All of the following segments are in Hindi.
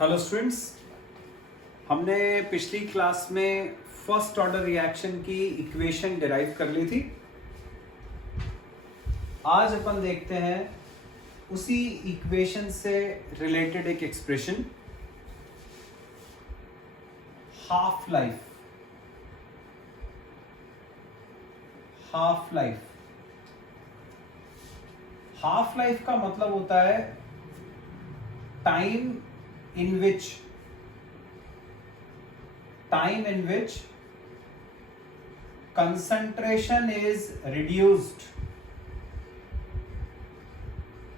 हेलो स्टूडेंट्स, हमने पिछली क्लास में फर्स्ट ऑर्डर रिएक्शन की इक्वेशन डिराइव कर ली थी। आज अपन देखते हैं उसी इक्वेशन से रिलेटेड एक expression, half life. Half life half life का मतलब होता है time in which concentration is reduced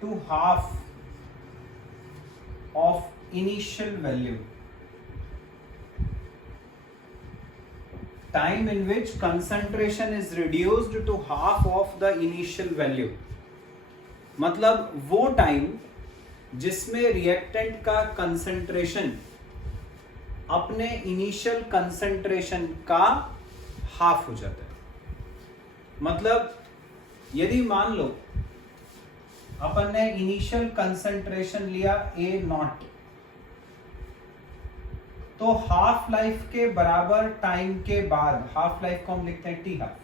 to half of initial value. Time in which concentration is reduced to half of the initial value. मतलब वो टाइम जिसमें रिएक्टेंट का कंसंट्रेशन अपने इनिशियल कंसंट्रेशन का हाफ हो जाता है। मतलब यदि मान लो अपन ने इनिशियल कंसंट्रेशन लिया A0, तो हाफ लाइफ के बराबर टाइम के बाद, हाफ लाइफ को हम लिखते हैं T हाफ,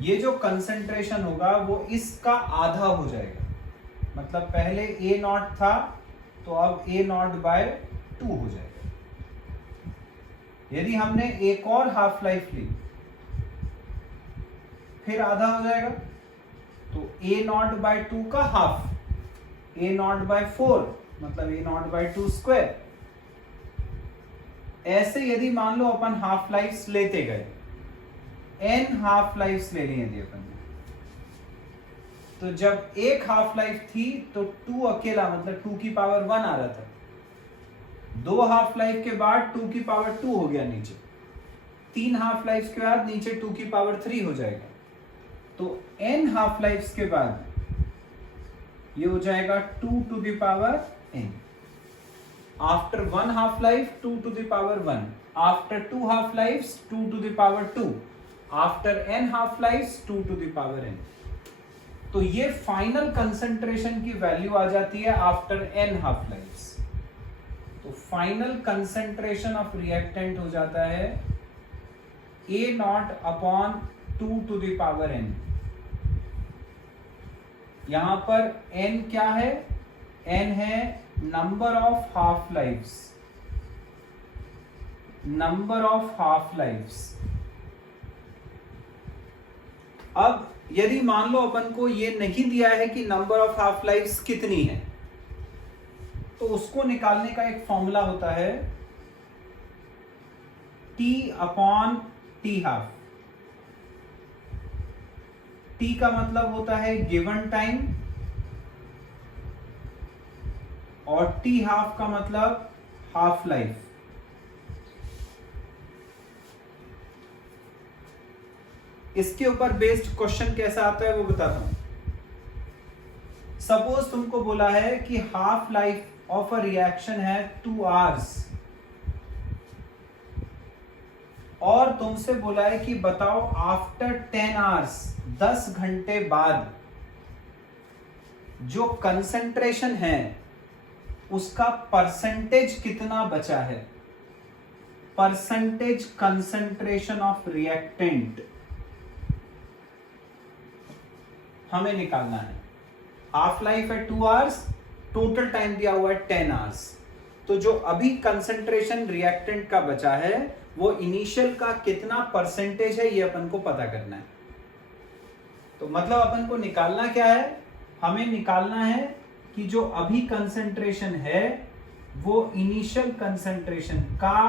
ये जो कंसंट्रेशन होगा वो इसका आधा हो जाएगा। मतलब पहले A0 था तो अब A0 बाय 2 हो जाएगा। यदि हमने एक और हाफ लाइफ ली फिर आधा हो जाएगा, तो A0 बाय 2 का हाफ, A0 बाय 4 मतलब A0 बाय 2 स्क्वायर। ऐसे यदि मान लो अपन हाफ लाइफ लेते गए, n हाफ लाइफ ले ली यदि अपन, तो जब एक हाफ लाइफ थी तो 2 अकेला मतलब 2 की पावर 1 आ रहा था। 2 हाफ लाइफ के बाद 2 की पावर 2 हो गया नीचे। 3 हाफ लाइफ के बाद नीचे 2 की पावर 3 हो जाएगा। तो n हाफ लाइफ के बाद ये हो जाएगा 2 to the power n। After 1 half life 2 to the power 1, after 2 half life 2 to the power 2, after n half life 2 to the power n। तो ये फाइनल कंसंट्रेशन की वैल्यू आ जाती है आफ्टर n हाफ लाइफ्स। तो फाइनल कंसंट्रेशन ऑफ रिएक्टेंट हो जाता है A0 upon 2 to the power n। यहां पर n क्या है? n है number of half lives, number of half lives. अब यदि मान लो अपन को ये नहीं दिया है कि नंबर ऑफ हाफ लाइफ्स कितनी है, तो उसको निकालने का एक फॉर्मूला होता है T upon T half. T का मतलब होता है गिवन टाइम और T हाफ का मतलब हाफ लाइफ। इसके ऊपर बेस्ड क्वेश्चन कैसा आता है वो बताता हूं। सपोज तुमको बोला है कि half life of a reaction है 2 आवर्स, और तुमसे बोला है कि बताओ आफ्टर 10 आवर्स, 10 घंटे बाद जो कंसंट्रेशन है उसका परसेंटेज कितना बचा है। परसेंटेज कंसंट्रेशन ऑफ रिएक्टेंट हमें निकालना है। हाफ लाइफ है 2 आवर्स, टोटल टाइम दिया हुआ है 10 आवर्स। तो जो अभी कंसंट्रेशन रिएक्टेंट का बचा है वो इनिशियल का कितना परसेंटेज है ये अपन को पता करना है। तो मतलब अपन को निकालना क्या है? हमें निकालना है कि जो अभी कंसंट्रेशन है वो इनिशियल कंसंट्रेशन का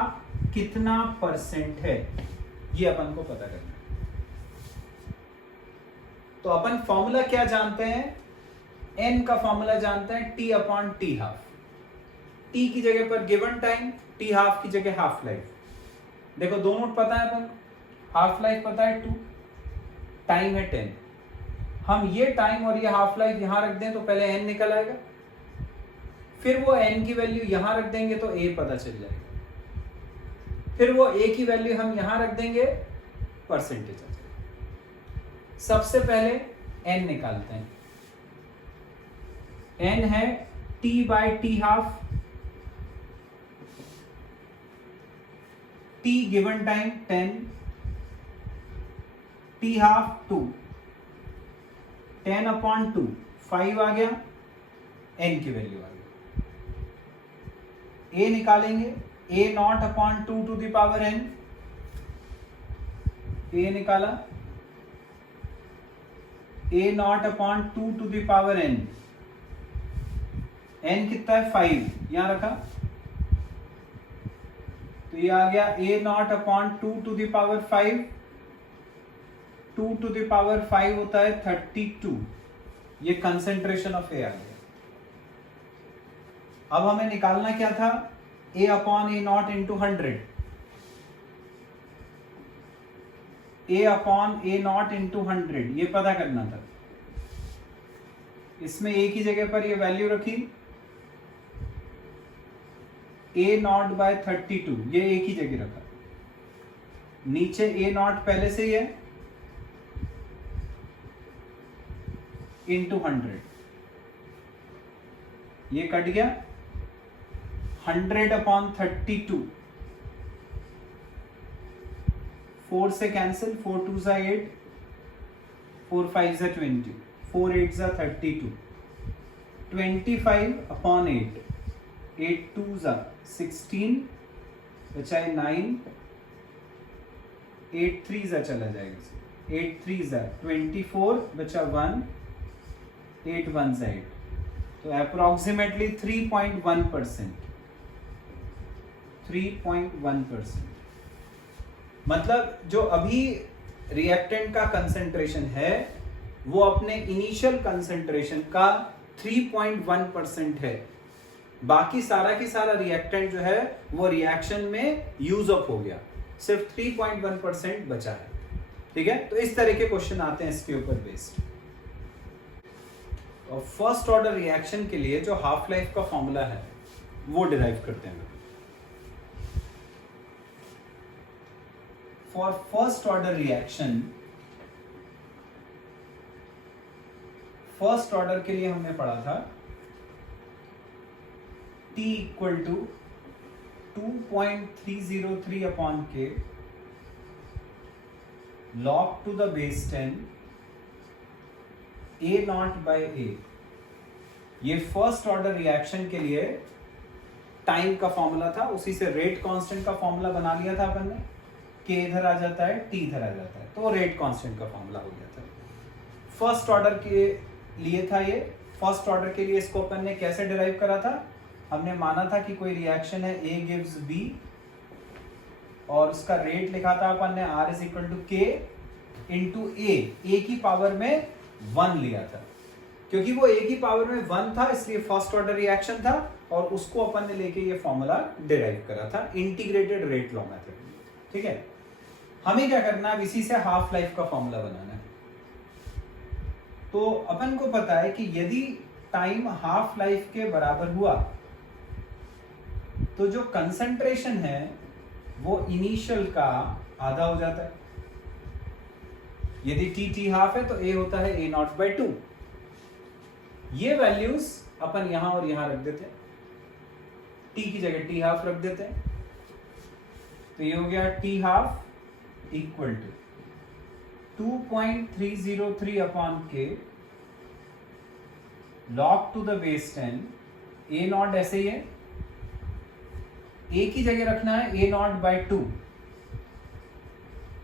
कितना परसेंट है, ये अपन को पता करना है। तो अपन फॉर्मूला क्या जानते हैं? n का फॉर्मूला जानते हैं T upon T half. T की जगह पर गिवन टाइम, T हाफ की जगह हाफ लाइफ। देखो दोनों पता है अपन, हाफ लाइफ पता है 2, टाइम है 10। हम ये टाइम और ये हाफ लाइफ यहां रख दें तो पहले n निकल आएगा, फिर वो n की वैल्यू यहां रख देंगे तो a पता चल जाएगा, फिर वो a की वैल्यू हम यहां रख देंगे, परसेंटेज आ जाएगा। सबसे पहले n निकालते हैं। n है t by t half, t given time 10, t half 2, 10/2 5 आ गया, n की वैल्यू आ गई। a निकालेंगे, a0/2 to the power n, a निकाला, a0/2 to the power n, n कितना है 5, यहां रखा, तो ये आ गया a0/2 to the power 5, 2 to the power 5 होता है 32, ये कंसेंट्रेशन ऑफ ए आ गया। अब हमें निकालना क्या था, a/a0 इंटू 100, a/a0 इंटू 100 ये पता करना था। इसमें a की जगह पर ये वैल्यू रखी, a0/32, ये a की जगह रखा, नीचे a0 पहले से ही है, इंटू 100, ये कट गया, 100/32, 4 से कैंसिल, 4 2 ज़ा 8, 4 5 ज़ा 20, 4 8 ज़ा 32, 25/8, 8 2 ज़ा 16, बचाए 9, 8 3 ज़ा चला जाएगा, 8 3 ज़ा 24, बचा 1, 8 1 ज़ा 8, तो अप्रोक्सीमेटली 3.1%, 3.1%। मतलब जो अभी रिएक्टेंट का कंसेंट्रेशन है वो अपने इनिशियल कंसेंट्रेशन का 3.1% है, बाकी सारा की सारा रिएक्टेंट जो है वो रिएक्शन में यूज अप हो गया, सिर्फ 3.1% बचा है। ठीक है, तो इस तरह के क्वेश्चन आते हैं इसके ऊपर बेस्ड। और फर्स्ट ऑर्डर रिएक्शन के लिए जो हाफ लाइफ का फॉर्मूला है वो डिराइव करते हैं। For first order reaction, first order के लिए हमने पढ़ा था T equal to 2.303/K log to the base 10 A0/A। ये फर्स्ट ऑर्डर रिएक्शन के लिए टाइम का फॉर्मूला था, उसी से रेट कांस्टेंट का फॉर्मूला बना लिया था अपन ने, K इधर आ जाता है, T इधर आ जाता है, तो रेट कांस्टेंट का फॉर्मूला हो गया था। फर्स्ट ऑर्डर के लिए था ये, फर्स्ट ऑर्डर के लिए इसको अपन ने कैसे डिराइव करा था, हमने माना था कि कोई रिएक्शन है A गिव्स B और उसका रेट लिखा था अपन ने R is equal to K into A की पावर में 1 लिया था, क्योंकि वो A की पावर में 1 था इसलिए फर्स्ट ऑर्डर रिएक्शन था, और उसको अपन ने लेके ये फॉर्मूला डिराइव करा था इंटीग्रेटेड रेट लॉ मेथड। ठीक है, हमें क्या करना है, इसी से हाफ लाइफ का फॉर्मूला बनाना है। तो अपन को पता है कि यदि टाइम हाफ लाइफ के बराबर हुआ तो जो कंसंट्रेशन है वो इनिशियल का आधा हो जाता है। यदि t हाफ है तो a होता है a0/2। ये वैल्यूज अपन यहां और यहां रख देते हैं, t की जगह t हाफ रख देते हैं, तो ये हो गया t half equal to 2.303/K log to the base 10, a0 ऐसे ही है, a की जगह रखना है a0/2,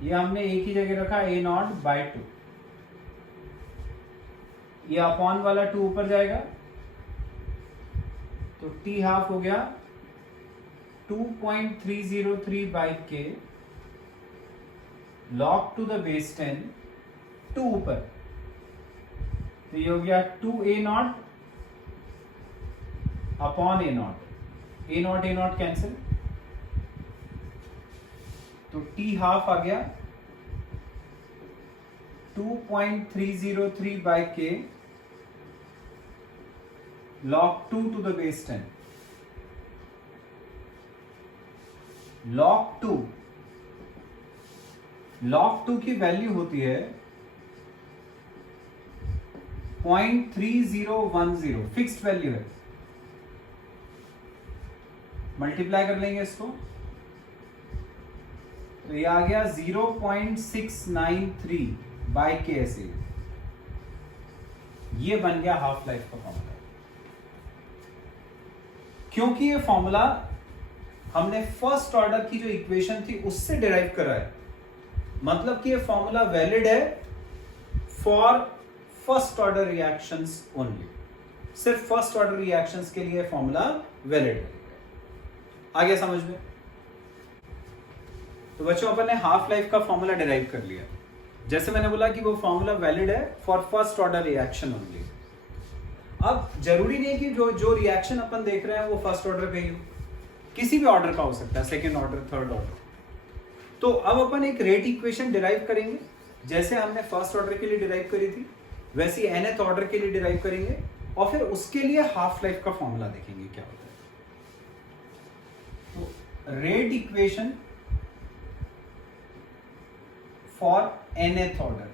ये हमने a की जगह रखा a0/2, ये अपॉन वाला 2 ऊपर जाएगा तो t हाफ हो गया 2.303/K log to the base 10, 2 ऊपर, तो ये हो गया 2a0 अपॉन a0 कैंसिल, तो t हाफ आ गया 2.303/K log 2 to the base 10, log 2 की वैल्यू होती है 0.3010, फिक्स्ड वैल्यू है, मल्टीप्लाई कर लेंगे इसको, तो ये आ गया 0.693 बाय KSA। ये बन गया हाफ लाइफ का फॉर्मूला। क्योंकि ये फॉर्मूला हमने फर्स्ट ऑर्डर की जो इक्वेशन थी उससे डिराइव करा है, मतलब कि ये फॉर्मूला वैलिड है for first order reactions only. सिर्फ फर्स्ट ऑर्डर रिएक्शंस के लिए फॉर्मूला वैलिड है। आ गया समझ में? तो बच्चों अपन ने हाफ लाइफ का फॉर्मूला डिराइव कर लिया। जैसे मैंने बोला कि वो फॉर्मूला वैलिड है for first order reaction only. अब जरूरी नहीं कि जो रिएक्शन अपन देख रहे हैं वो फर्स्ट ऑर्डर का ही हो, किसी भी ऑर्डर का हो सकता है, सेकेंड ऑर्डर, थर्ड ऑर्डर। तो अब अपन एक रेट इक्वेशन डिराइव करेंगे, जैसे हमने फर्स्ट ऑर्डर के लिए डिराइव करी थी वैसे ही nth ऑर्डर के लिए डिराइव करेंगे, और फिर उसके लिए हाफ लाइफ का फॉर्मूला देखेंगे क्या होता है। तो rate equation for nth order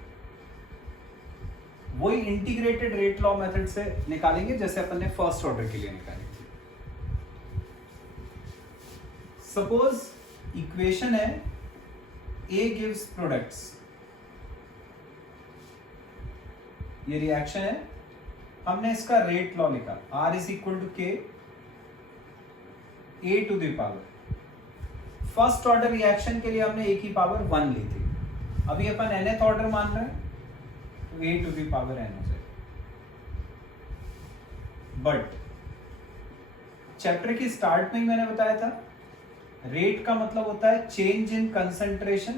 वही इंटीग्रेटेड रेट लॉ मेथड से निकालेंगे जैसे अपन ने फर्स्ट ऑर्डर के लिए निकाली थी। सपोज इक्वेशन है A गिव्स प्रोडक्ट्स, ये रिएक्शन है, हमने इसका रेट लॉ लिखा R is equal to K A to the power. First order reaction के लिए हमने A की पावर 1 ली थी, अभी अपन nth ऑर्डर मान रहे हैं तो A to the power n हो जाएगा। बट चैप्टर की स्टार्ट में मैंने बताया था रेट का मतलब होता है change in concentration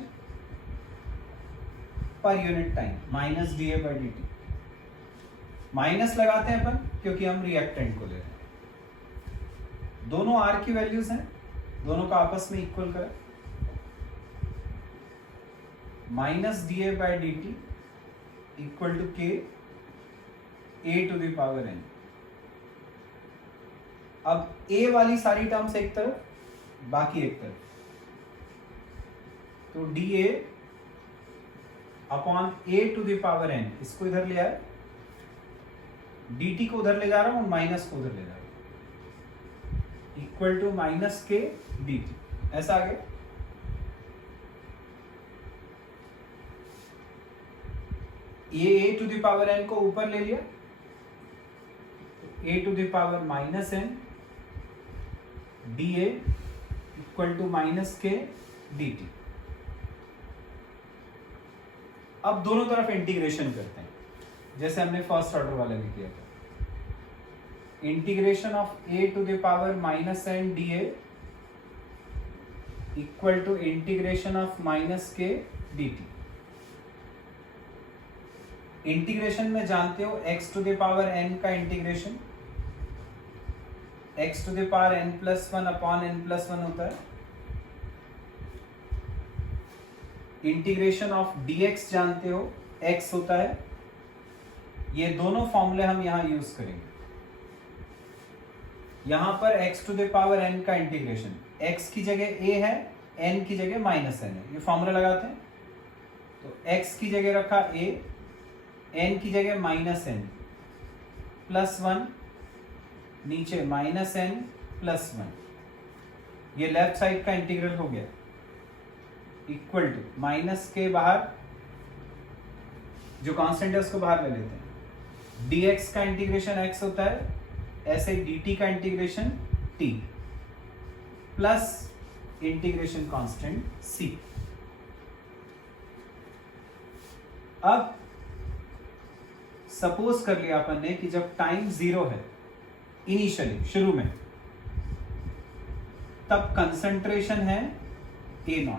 per unit time minus dA/dt। Minus लगाते हैं अपन क्योंकि हम रिएक्टेंट को ले रहे हैं। दोनों R की वैल्यूज हैं, दोनों का आपस में इक्वल करें, minus dA/dt equal to K A to the power n। अब A वाली सारी टर्म्स एक तरफ, बाकी एक तरफ, तो dA upon A to the power n, इसको इधर ले आए, dt को उधर ले जा रहा हूं, माइनस को उधर ले जा रहा हूं, equal to minus k dt। ऐसा आ गया। ये A to the power n को ऊपर ले लिया, A to the power minus n dA equal to minus k dt। अब दोनों तरफ इंटीग्रेशन करते हैं जैसे हमने फर्स्ट ऑर्डर वाले में किया था। Integration of A to the power minus n dA equal to integration of minus k dt। इंटीग्रेशन में जानते हो x to the power n का integration x to the power n plus 1 upon n plus 1 होता है। इंटीग्रेशन ऑफ dx जानते हो x होता है। ये दोनों फॉर्मूले हम यहां यूज करेंगे। यहां पर x to the power n का इंटीग्रेशन, x की जगह a है, n की जगह माइनस n है, ये फॉर्मूला लगाते हैं। तो x की जगह रखा a, n की जगह माइनस n प्लस 1, नीचे माइनस n प्लस 1, ये लेफ्ट साइड का इंटीग्रल हो गया, इक्वल टू माइनस के बाहर जो कांस्टेंट है उसको बाहर ले लेते हैं, dx का इंटीग्रेशन x होता है, ऐसे dt का integration t plus integration constant c। अब सपोज कर लिया अपन ने कि जब टाइम 0 है इनिशियली शुरू में, तब कंसंट्रेशन है A0।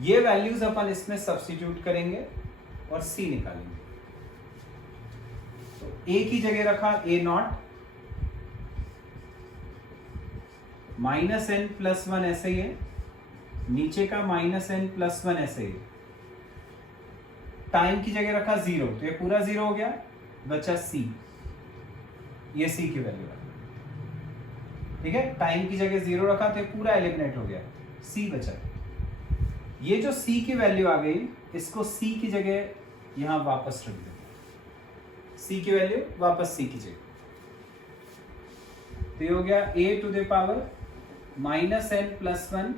ये वैल्यूज अपन इसमें सब्स्टिट्यूट करेंगे और C निकालेंगे। तो A की जगह रखा A0, माइनस n प्लस 1 ऐसे ही है, नीचे का माइनस n प्लस 1 ऐसे ही है। टाइम की जगह रखा 0, तो ये पूरा 0 हो गया, बचा C, ये C की वैल्यू है। ठीक है, टाइम की जगह 0 रखा तो ये पूरा एलिमिनेट हो गया, C बचा। ये जो C की वैल्यू आ गई, इसको C की जगह यहां वापस रख देते हैं, C की वैल्यू वापस C की जगह। तो ये हो गया A to the power minus n plus 1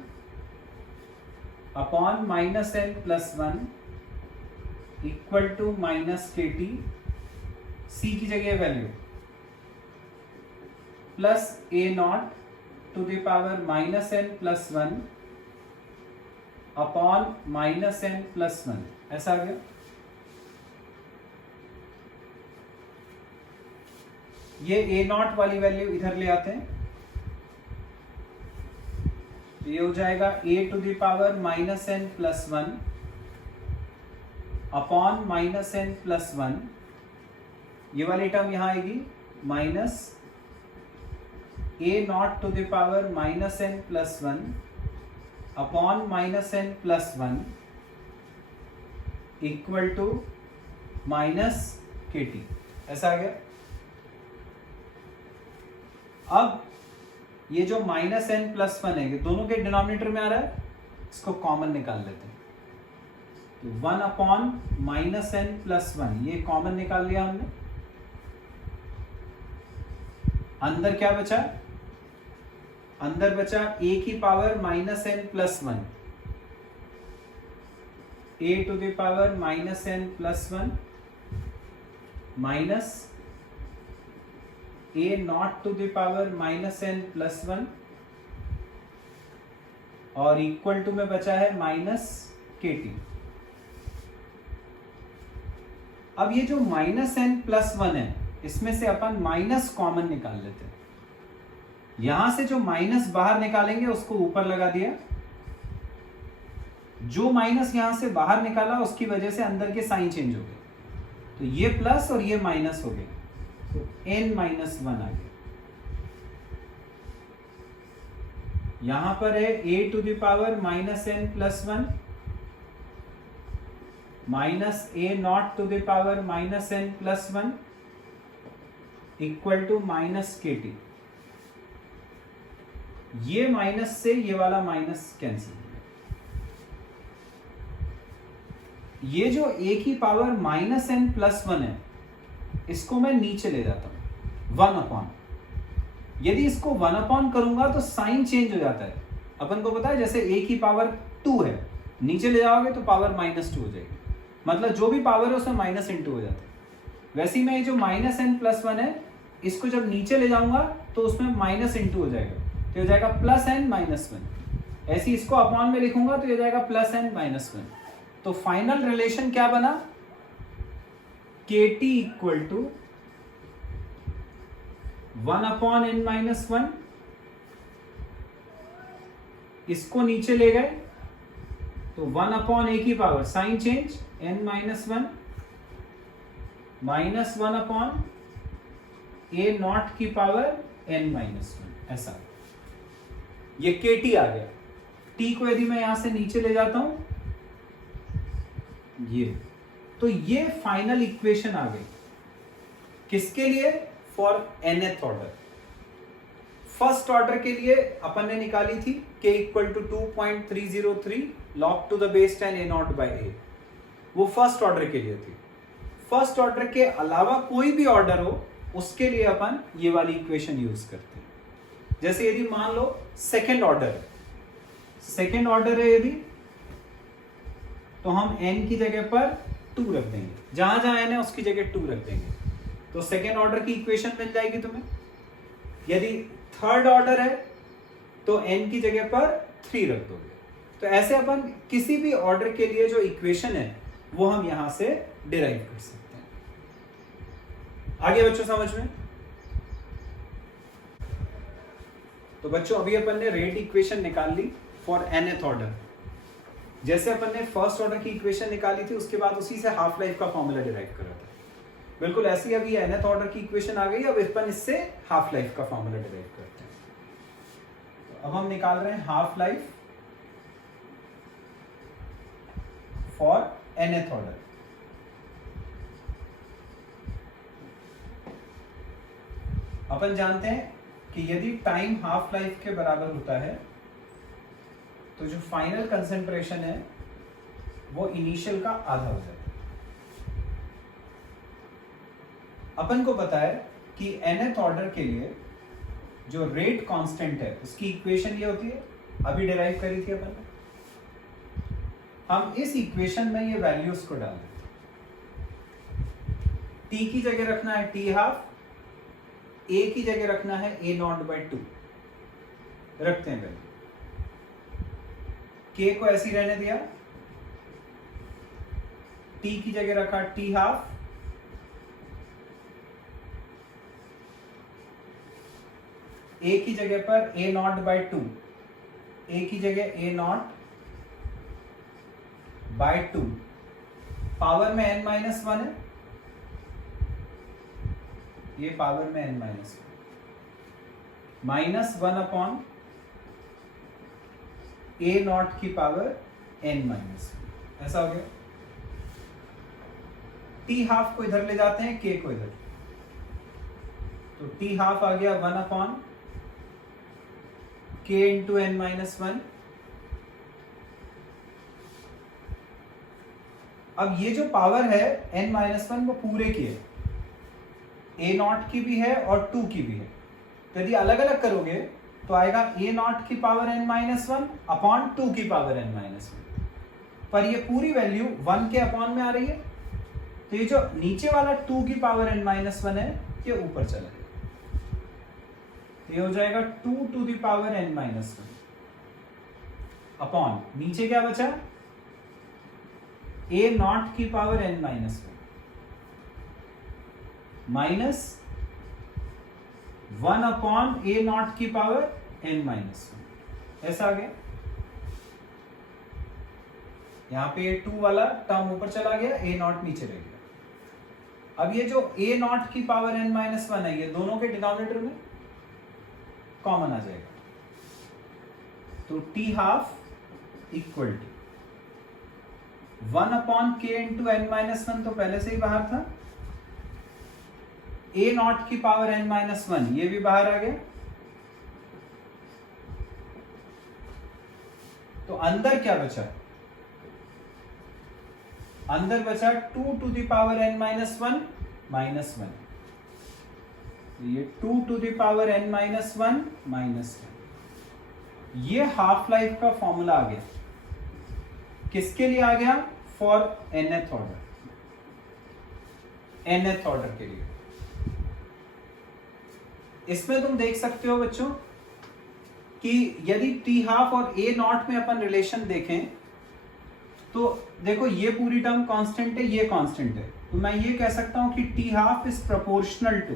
upon minus N plus one equal to minus के टी, सी की जगह value plus a not to the power minus N plus one upon minus N plus one, ऐसा आ गया। ये ए नॉट वाली वैल्यू इधर ले आते हैं, तो ये हो जाएगा A to the power minus N plus one upon minus N plus one, ये वाली टर्म यहां आएगी minus A not to the power minus N plus one upon minus N plus one equal to minus के टी, ऐसा आ गया। अब ये जो माइनस एन प्लस वन है, ये दोनों के डिनोमिनेटर में आ रहा है, इसको कॉमन निकाल लेते हैं। तो one upon minus N plus one, ये कॉमन निकाल लिया हमने। अंदर क्या बचा? अंदर बचा ए की power minus N plus one, a to the power minus N plus one minus A not to the power minus N plus one, और इक्वल टू में बचा है माइनस के टी। अब ये जो माइनस एन प्लस वन है, इसमें से अपन माइनस कॉमन निकाल लेते हैं। यहां से जो माइनस बाहर निकालेंगे उसको ऊपर लगा दिया, जो माइनस यहां से बाहर निकाला उसकी वजह से अंदर के साइन चेंज हो गए, तो ये प्लस और ये माइनस हो गए, तो n माइनस वन आ गया। यहां पर है a to the power minus N plus one minus A not to the power minus N plus one equal to minus के टी। ये माइनस से ये वाला माइनस कैंसिल। ये जो a की power minus N plus one है, इसको मैं नीचे ले जाता हूं, वन अपॉन। यदि इसको वन अपॉन करूंगा तो साइन चेंज हो जाता है। अपन को पता है जैसे a की पावर टू है, नीचे ले जाओगे तो पावर माइनस टू हो जाएगी, मतलब जो भी पावर है उसमें माइनस इंटू हो जाता है। वैसे ही मैं जो माइनस एन प्लस वन है, इसको जब नीचे ले जाऊंगा तो उसमें माइनस इंटू हो जाएगा, तो हो जाएगा प्लस एन माइनस वन। ऐसे इसको अपॉन में लिखूंगा तो ये जाएगा प्लस एन माइनस वन। तो फाइनल रिलेशन क्या बना? K t equal to one upon n minus one. इसको नीचे ले गए तो वन अपॉन ए की power sign change n minus one minus one upon a naught की पावर एन माइनस वन, ऐसा। ये के टी आ गया। टी को यदि मैं यहां से नीचे ले जाता हूं, ये, तो ये फाइनल इक्वेशन आ गई। किसके लिए? For nth order. First order के लिए अपन ने निकाली थी k equal to 2.303 log to the base 10 a naught by a, वो फर्स्ट ऑर्डर के लिए थी। फर्स्ट ऑर्डर के अलावा कोई भी ऑर्डर हो, उसके लिए अपन ये वाली इक्वेशन यूज करते हैं। जैसे यदि मान लो सेकेंड ऑर्डर है, सेकेंड ऑर्डर है यदि, तो हम n की जगह पर 2 रख देंगे, जहां जहां n है उसकी जगह 2 रख देंगे, तो सेकेंड ऑर्डर की इक्वेशन मिल जाएगी तुम्हें। यदि थर्ड ऑर्डर है तो n की जगह पर 3 रख दोगे। तो ऐसे अपन किसी भी ऑर्डर के लिए जो इक्वेशन है वो हम यहां से डिराइव कर सकते हैं। आगे बच्चों समझ में? तो बच्चों अभी अपन ने रेट इक्वेशन निकाल ली फॉर nth ऑर्डर। जैसे अपन ने फर्स्ट ऑर्डर की इक्वेशन निकाली थी, उसके बाद उसी से हाफ लाइफ का फॉर्मूला डिराइव करा था। बिल्कुल ऐसी अभी nth ऑर्डर की इक्वेशन आ गई। अब अपन इससे हाफ लाइफ का फॉर्मूला डिराइव करते हैं। तो अब हम निकाल रहे हैं half life for nth order. अपन जानते हैं कि यदि टाइम हाफ लाइफ के बराबर होता है तो जो फाइनल कंसेंट्रेशन है वो इनिशियल का आधा हो जाता है। अपन को पता है कि nth ऑर्डर के लिए जो रेट कांस्टेंट है उसकी इक्वेशन ये होती है, अभी डिराइव करी थी अपन ने, हम इस इक्वेशन में ये वैल्यूज को डाल दें। टी की जगह रखना है टी हाफ, ए की जगह रखना है ए नॉट बाई 2। रखते हैं वैल्यू, के को ऐसी रहने दिया, टी की जगह रखा टी हाफ, ए की जगह पर ए नॉट बाई 2, ए की जगह ए नॉट बाई 2, पावर में n माइनस 1 है, ये पावर में n minus 1 minus 1 upon a naught की पावर n माइनस 1, ऐसा हो गया। टी हाफ को इधर ले जाते हैं, के को इधर, तो टी हाफ आ गया 1 upon k into n minus 1। अब ये जो पावर है n माइनस 1 वो पूरे की है, ए नॉट की भी है और 2 की भी है। तो यदि अलग अलग करोगे तो आएगा ए नॉट की पावर n माइनस 1 अपॉन 2 की पावर n माइनस 1, पर ये पूरी वैल्यू 1 के अपॉन में आ रही है, तो ये जो नीचे वाला 2 की पावर n माइनस 1 है ये ऊपर चला जाएगा, ये हो जाएगा 2 to the power n minus 1 upon नीचे क्या बचा, ए नॉट की power n minus 1 minus 1 upon a naught की पावर n माइनस 1, ऐसा आ गया। यहां पे ये 2 वाला टर्म ऊपर चला गया, ए नॉट नीचे रह गया। अब ये जो ए नॉट की पावर n माइनस 1 है ये दोनों के डिनोमिनेटर में कॉमन आ जाएगा, तो t half equal to 1 upon k into n minus 1 तो पहले से ही बाहर था, ए नॉट की पावर n माइनस 1 ये भी बाहर आ गया, तो अंदर क्या बचा, अंदर बचा 2 to the power n minus 1 minus 1, ये 2 to the power n minus 1 minus 1। ये हाफ लाइफ का फॉर्मूला आ गया, किसके लिए आ गया, for nth order, nth order के लिए। इसमें तुम देख सकते हो बच्चों कि यदि टी हाफ और ए नॉट में अपन रिलेशन देखें तो देखो ये पूरी टर्म कांस्टेंट है, ये कांस्टेंट है, तो मैं ये कह सकता हूं कि t half is proportional to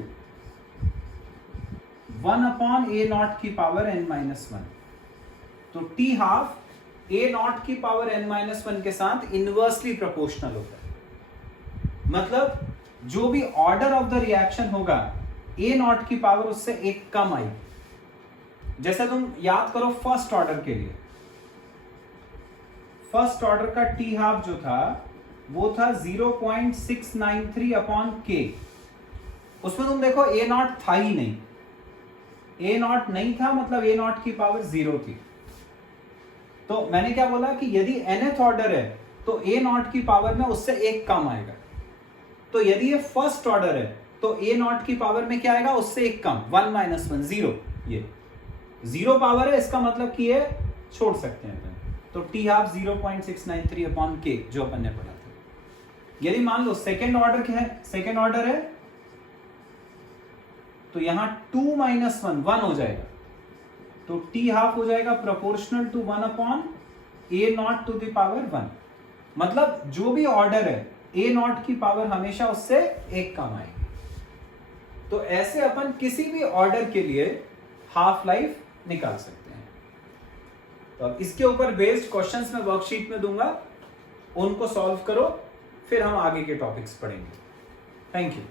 1 upon a naught की पावर n माइनस 1। तो टी हाफ ए नॉट की पावर n माइनस 1 के साथ इनवर्सली प्रोपोर्शनल होता है, मतलब जो भी ऑर्डर ऑफ द रिएक्शन होगा ए नॉट की पावर उससे एक कम आई। जैसे तुम याद करो फर्स्ट ऑर्डर के लिए, फर्स्ट ऑर्डर का टी हाफ जो था वो था 0.693 अपॉन के, उसमें तुम देखो ए नॉट था ही नहीं, ए नॉट नहीं था मतलब ए नॉट की पावर 0 थी। तो मैंने क्या बोला कि यदि nth ऑर्डर है तो ए नॉट की पावर में उससे एक कम आएगा, तो यदि ये फर्स्ट ऑर्डर है तो ए नॉट की पावर में क्या आएगा, उससे एक कम 1 माइनस 1 0, ये 0 पावर है, इसका मतलब कि ये छोड़ सकते हैं अपन। तो टी हाफ 0.693 अपॉन के जो अपन ने पढ़ा था। यदि मान लो सेकेंड ऑर्डर क्या है, सेकेंड ऑर्डर है तो यहां 2 माइनस 1 हो जाएगा, तो टी हाफ हो जाएगा proportional to 1 upon a not to the power 1, मतलब जो भी ऑर्डर है ए नॉट की पावर हमेशा उससे एक कम आएगी। तो ऐसे अपन किसी भी ऑर्डर के लिए हाफ लाइफ निकाल सकते हैं। तो अब इसके ऊपर बेस्ड क्वेश्चंस मैं वर्कशीट में दूंगा, उनको सॉल्व करो, फिर हम आगे के टॉपिक्स पढ़ेंगे। Thank you.